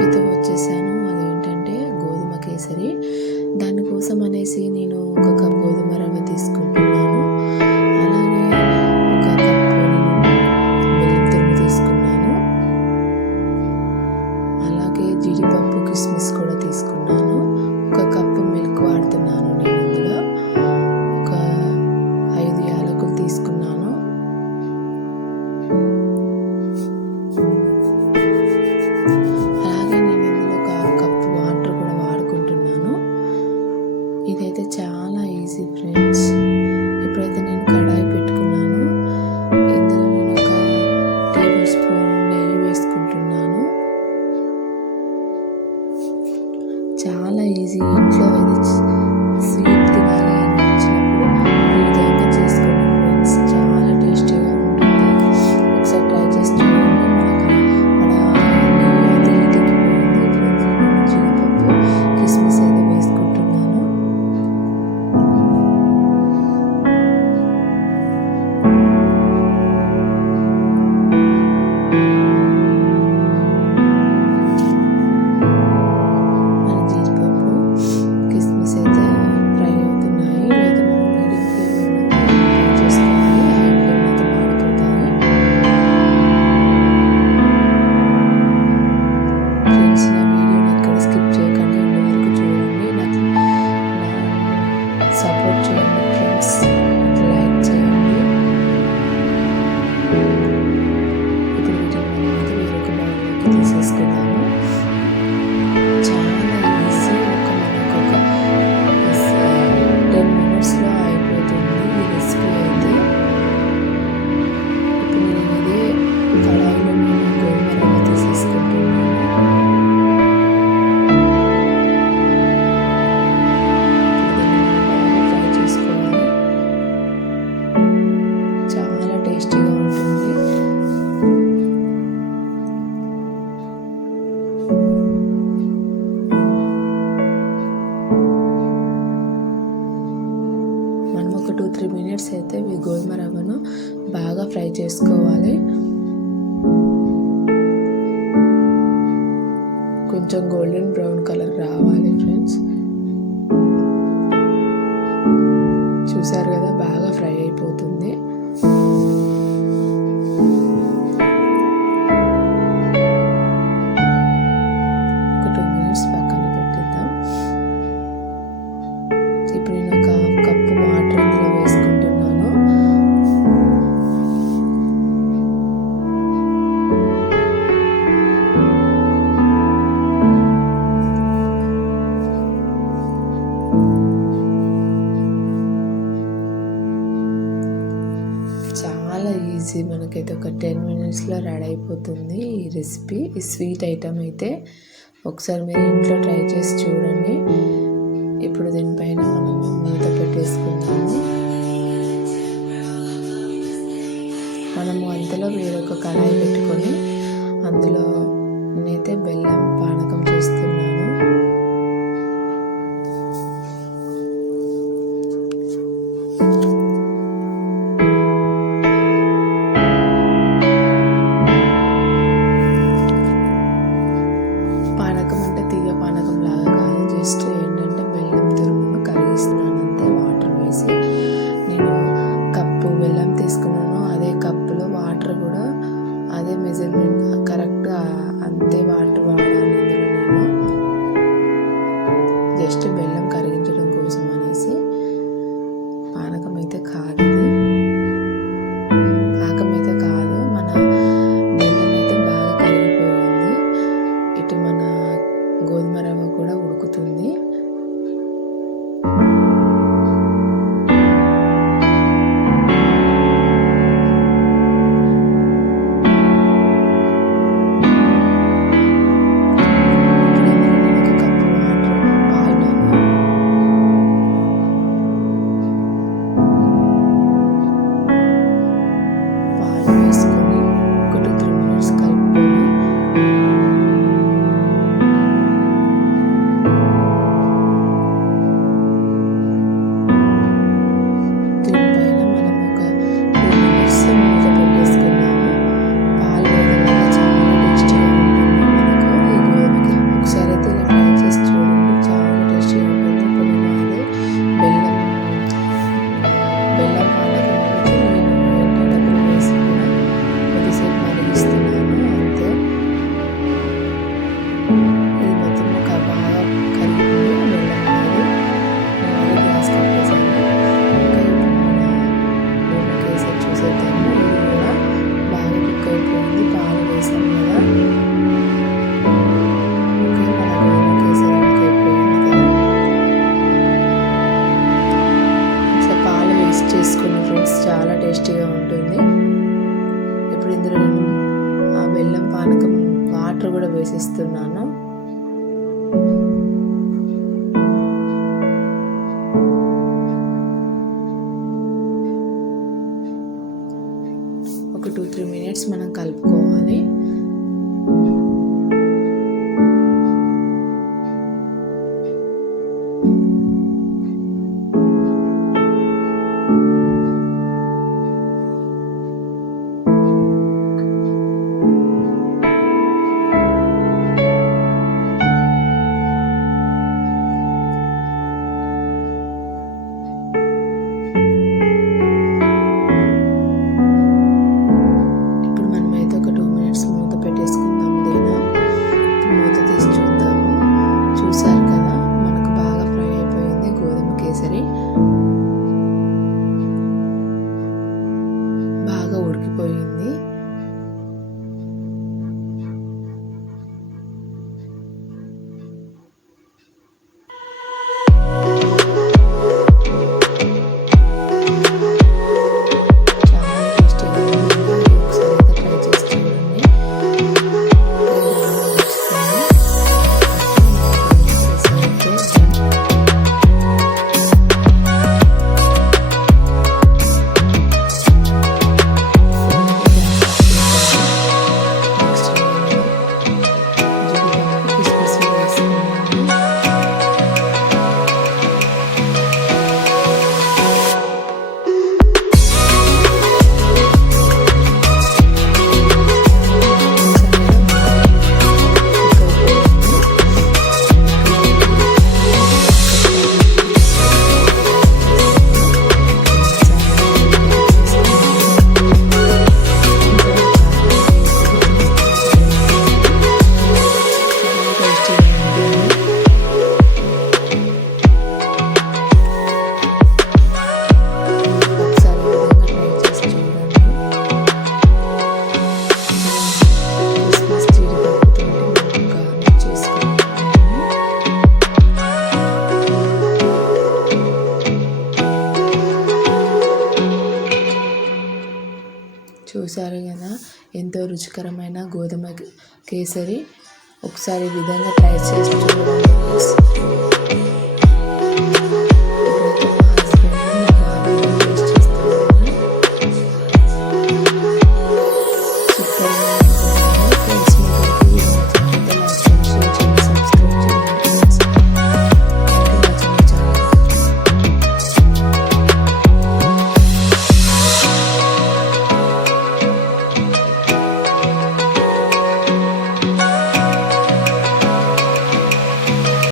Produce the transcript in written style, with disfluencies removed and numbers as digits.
రెసిపీతో వచ్చేసాను. అదేంటంటే గోధుమ కేసరి. దానికోసం అనేసి నేను ఒక కప్ గోధుమ రవ్వ తీసుకుంటున్నాను. అలాగే ఒక కప్పు బెల్లం తురుము తీసుకున్నాను. అలాగే జీడిపప్పు కిస్మిస్ కూడా తీసుకున్నాను. ఒక కప్పు మిల్క్ వాడుతున్నాను నేను ఇందులో. ఒక 5 యాలకులు తీసుకున్నాను. ఇదైతే చాలా ఈజీ ఫ్రెండ్స్. ఇప్పుడైతే నేను కడాయి పెట్టుకున్నాను. ఇందులో నేను ఒక టేబుల్ స్పూన్ నెయ్యి వేసుకుంటున్నాను. చాలా ఈజీ. ఇంట్లో ఇది స్వీట్ తినాలి అనిపించినప్పుడు ఈ విధంగా చేసుకోండి ఫ్రెండ్స్. చాలా టేస్టీగా ఉంటుంది. ఒకసారి ట్రై చేసి చూడండి. మన నెయ్యి అయితే ఇటెక్కిపోయింది. ఇప్పుడు ఇందులో నేను జీడిపప్పు కిస్మిస్ అయితే వేసుకుంటున్నాను. సపోర్ట్ చేయండి ఫ్రెండ్స్, లైక్ చేయండి. ఇప్పుడు వీటిని మనం వేరొక బౌల్లోకి తీసేసుకుందాము. చాలా ఈజీ. మనకు ఒక 10 మినిట్స్లో అయిపోతుంది ఈ రెసిపీ అయితే. ఇప్పుడు నేను ఇదే కడాయిలో నేను గోధుమ రవ్వ తీసేసుకుంటున్నాను. చాలా టేస్టీగా ఉంటుంది. మనం ఒక 2-3 మినిట్స్ అయితే ఈ గోధుమ రవ్వను బాగా ఫ్రై చేసుకోవాలి. కొంచెం గోల్డెన్ బ్రౌన్ కలర్ రావాలి ఫ్రెండ్స్. చూసారు కదా, బాగా ఫ్రై అయిపోతుంది. ఒక 2 మినిట్స్ పక్కన పెట్టిద్దాం. ఇప్పుడు నేను ఒక కప్పు వాటర్ ఇందులో వేసుకుంటున్నాను. చాలా ఈజీ. మనకైతే ఒక 10 మినిట్స్లో రెడీ అయిపోతుంది ఈ రెసిపీ. ఈ స్వీట్ ఐటమ్ అయితే ఒకసారి మీరు ఇంట్లో ట్రై చేసి చూడండి. ఇప్పుడు దీనిపైన మనము మూత పెట్టేసుకుందాము. మనము అంతలో వేరొక కడాయి పెట్టుకొని అందులో నేనైతే బెల్లం పానకం చేస్తున్నాను. పానకం అంటే తీగ పానకం లాగా కాదు, జస్ట్ ఏంటంటే బెల్లం తురుమును కరిగిస్తున్నాను అంతే. వాటర్ వేసి నేను కప్పు బెల్లం తీసుకున్నాను. అదే కప్పులో వాటర్ కూడా అదే మెజర్మెంట్ కరెక్ట్గా అంతే వాటర్ వాడాలి. చేసుకుంటున్నాను. ఒక 2-3 మినిట్స్ మనం కలుపుకోవాలి. ఉడికిపోయింది. చూసారు కదా ఎంతో రుచికరమైన గోధుమ కేసరి. ఒకసారి ఈ విధంగా ట్రై చేసి చూడండి.